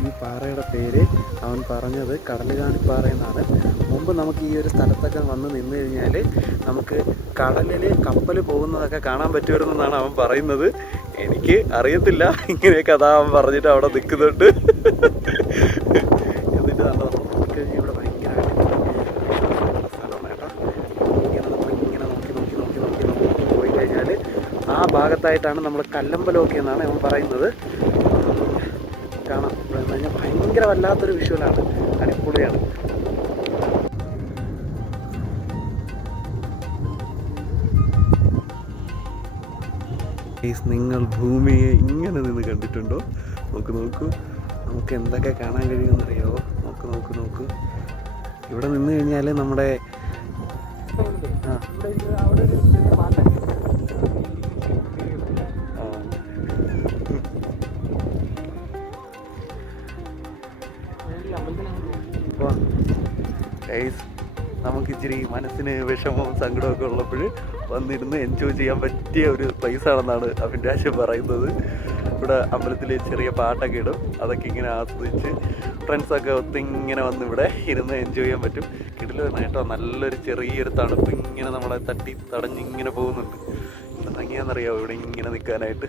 ഈ പാറയുടെ പേര് അവൻ പറഞ്ഞത് കടലുകാണിപ്പാറ എന്നാണ് മുമ്പ് നമുക്ക് ഈ ഒരു സ്ഥലത്തൊക്കെ വന്ന് നിന്ന് കഴിഞ്ഞാൽ നമുക്ക് കടലിൽ കപ്പൽ പോകുന്നതൊക്കെ കാണാൻ പറ്റുമായിരുന്നെന്നാണ് അവൻ പറയുന്നത്. എനിക്ക് അറിയത്തില്ല. ഇങ്ങനെ കഥ പറഞ്ഞിട്ട് അവിടെ നിൽക്കുന്നുണ്ട്. എന്നിട്ട് ഇവിടെ ഇങ്ങനെ നോക്കി നോക്കി നോക്കി നോക്കി പോയി കഴിഞ്ഞാൽ ആ ഭാഗത്തായിട്ടാണ് നമ്മൾ കല്ലമ്പലമൊക്കെ എന്നാണ് നമ്മൾ പറയുന്നത്. കാണാം. ഭയങ്കര വല്ലാത്തൊരു വിഷ്വലാണ് അടിപൊളിയാണ്. നിങ്ങൾ ഭൂമിയെ ഇങ്ങനെ നിന്ന് കണ്ടിട്ടുണ്ടോ നമുക്ക് നോക്കൂ നമുക്ക് എന്തൊക്കെ കാണാൻ കഴിയുമെന്നറിയോ നോക്ക് നോക്ക് നോക്ക് ഇവിടെ നിന്ന് കഴിഞ്ഞാൽ നമ്മുടെ ആ നമുക്ക് ഇച്ചിരി മനസ്സിന് വിഷമവും സങ്കടമൊക്കെ ഉള്ളപ്പോൾ വന്നിരുന്ന് എൻജോയ് ചെയ്യാൻ പറ്റിയ ഒരു പ്ലേസ് ആണെന്നാണ് അഭിലാഷം പറയുന്നത്. ഇവിടെ അമ്പലത്തിൽ ചെറിയ പാട്ടൊക്കെ ഇടും. അതൊക്കെ ഇങ്ങനെ ആസ്വദിച്ച് ഫ്രണ്ട്സൊക്കെ ഒത്തിങ്ങനെ വന്ന് ഇവിടെ ഇരുന്ന് എൻജോയ് ചെയ്യാൻ പറ്റും. കിടില കേട്ടോ. നല്ലൊരു ചെറിയൊരു തണുപ്പ് ഇങ്ങനെ നമ്മളെ തട്ടി തടഞ്ഞിങ്ങനെ പോകുന്നുണ്ട്. എന്ത് ഭംഗിയാണെന്നറിയാമോ ഇവിടെ ഇങ്ങനെ നിൽക്കാനായിട്ട്